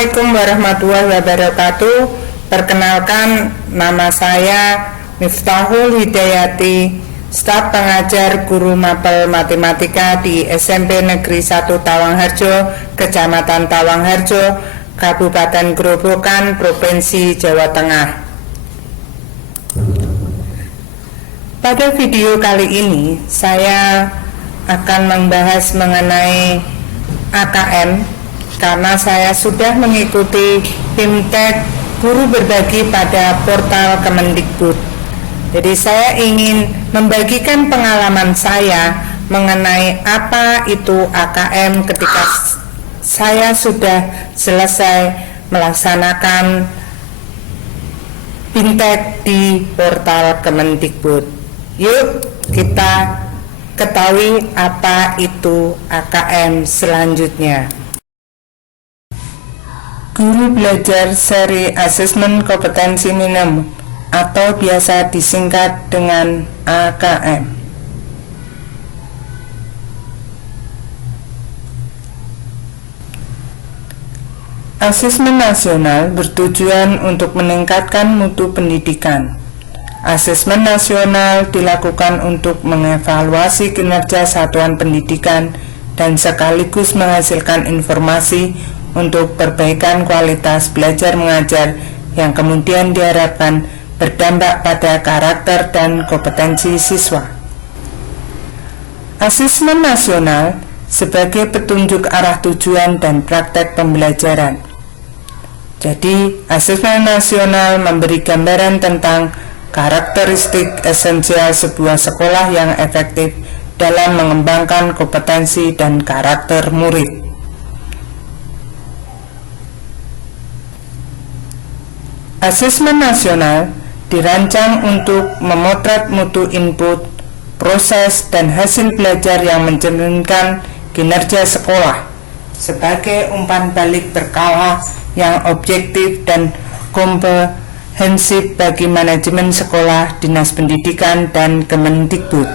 Assalamualaikum warahmatullahi wabarakatuh. Perkenalkan, nama saya Miftahul Hidayati, staf pengajar guru mapel matematika di SMP Negeri 1 Tawangharjo, Kecamatan Tawangharjo, Kabupaten Grobogan, Provinsi Jawa Tengah. Pada video kali ini, saya akan membahas mengenai AKM karena saya sudah mengikuti Bimtek Guru Berbagi pada portal Kemendikbud. Jadi saya ingin membagikan pengalaman saya mengenai apa itu AKM ketika saya sudah selesai melaksanakan Bimtek di portal Kemendikbud. Yuk kita ketahui apa itu AKM selanjutnya. Guru Belajar Seri Asesmen Kompetensi Minimum atau biasa disingkat dengan AKM. Asesmen nasional bertujuan untuk meningkatkan mutu pendidikan. Asesmen nasional dilakukan untuk mengevaluasi kinerja satuan pendidikan dan sekaligus menghasilkan informasi untuk perbaikan kualitas belajar mengajar yang kemudian diharapkan berdampak pada karakter dan kompetensi siswa. Asesmen nasional sebagai petunjuk arah tujuan dan praktek pembelajaran. Jadi, asesmen nasional memberi gambaran tentang karakteristik esensial sebuah sekolah yang efektif dalam mengembangkan kompetensi dan karakter murid. Asesmen nasional dirancang untuk memotret mutu input, proses, dan hasil belajar yang mencerminkan kinerja sekolah sebagai umpan balik berkala yang objektif dan komprehensif bagi manajemen sekolah, Dinas Pendidikan, dan Kemendikbud.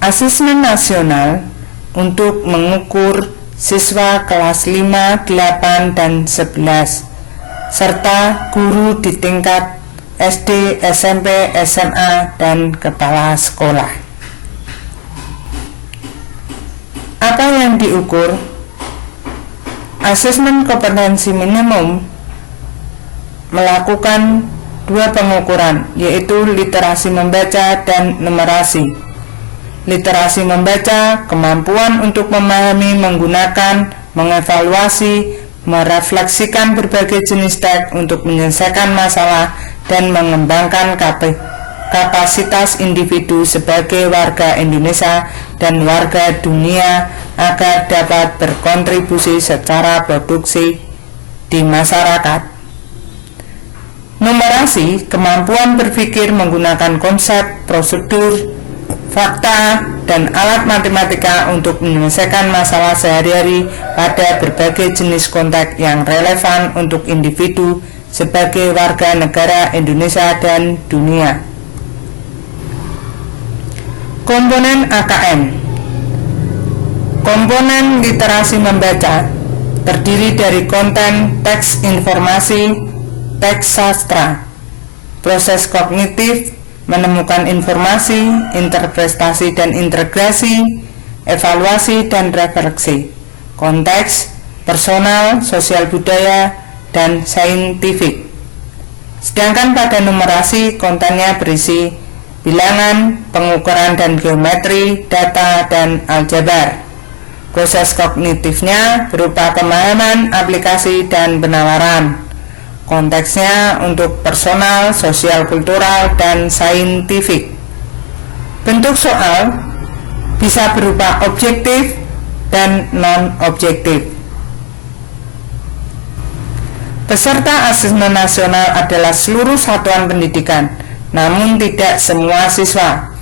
Asesmen nasional untuk mengukur siswa kelas 5, 8, dan 11 serta guru di tingkat SD, SMP, SMA, dan kepala sekolah. Apa yang diukur? Asesmen kompetensi minimum melakukan dua pengukuran, yaitu literasi membaca dan numerasi. Literasi membaca, kemampuan untuk memahami, menggunakan, mengevaluasi, merefleksikan berbagai jenis teks untuk menyelesaikan masalah dan mengembangkan kapasitas individu sebagai warga Indonesia dan warga dunia agar dapat berkontribusi secara produksi di masyarakat. Numerasi, kemampuan berpikir menggunakan konsep, prosedur, fakta, dan alat matematika untuk menyelesaikan masalah sehari-hari pada berbagai jenis konteks yang relevan untuk individu sebagai warga negara Indonesia dan dunia. Komponen AKM. Komponen literasi membaca terdiri dari konten teks informasi, teks sastra, proses kognitif, menemukan informasi, interpretasi dan integrasi, evaluasi dan refleksi, konteks, personal, sosial budaya, dan saintifik. Sedangkan pada numerasi, kontennya berisi bilangan, pengukuran dan geometri, data, dan aljabar. Proses kognitifnya berupa pemahaman, aplikasi, dan penawaran. Konteksnya untuk personal, sosial kultural, dan saintifik. Bentuk soal bisa berupa objektif dan non-objektif. Peserta asesmen nasional adalah seluruh satuan pendidikan, namun tidak semua siswa.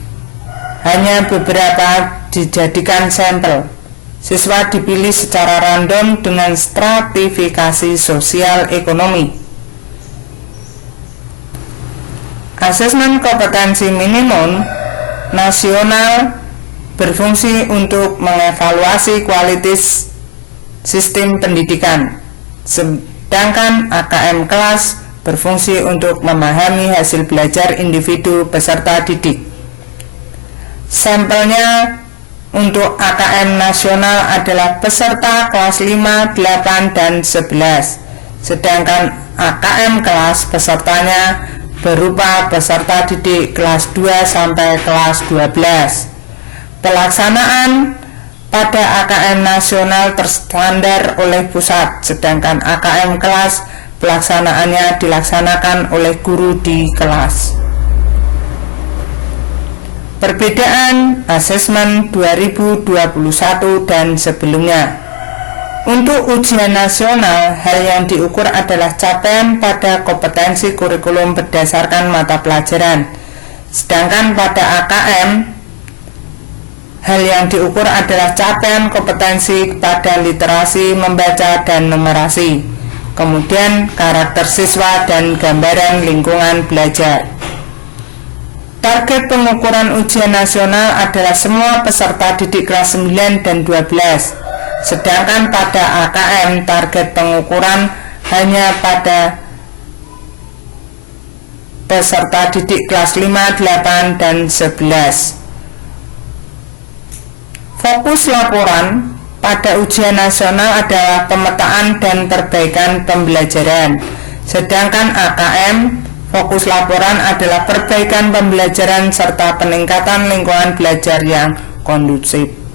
Hanya beberapa dijadikan sampel. Siswa dipilih secara random dengan stratifikasi sosial ekonomi. Asesmen kompetensi minimum nasional berfungsi untuk mengevaluasi kualitas sistem pendidikan, sedangkan AKM kelas berfungsi untuk memahami hasil belajar individu peserta didik. Sampelnya untuk AKM nasional adalah peserta kelas 5, 8, dan 11, sedangkan AKM kelas pesertanya berupa peserta didik kelas 2 sampai kelas 12. Pelaksanaan pada AKM nasional terstandar oleh pusat, sedangkan AKM kelas pelaksanaannya dilaksanakan oleh guru di kelas. Perbedaan asesmen 2021 dan sebelumnya. Untuk ujian nasional, hal yang diukur adalah capaian pada kompetensi kurikulum berdasarkan mata pelajaran. Sedangkan pada AKM, hal yang diukur adalah capaian kompetensi pada literasi, membaca, dan numerasi. Kemudian karakter siswa dan gambaran lingkungan belajar. Target pengukuran ujian nasional adalah semua peserta didik kelas 9 dan 12, sedangkan pada AKM target pengukuran hanya pada peserta didik kelas 5, 8, dan 11. Fokus laporan pada ujian nasional adalah pemetaan dan perbaikan pembelajaran, sedangkan AKM fokus laporan adalah perbaikan pembelajaran serta peningkatan lingkungan belajar yang kondusif.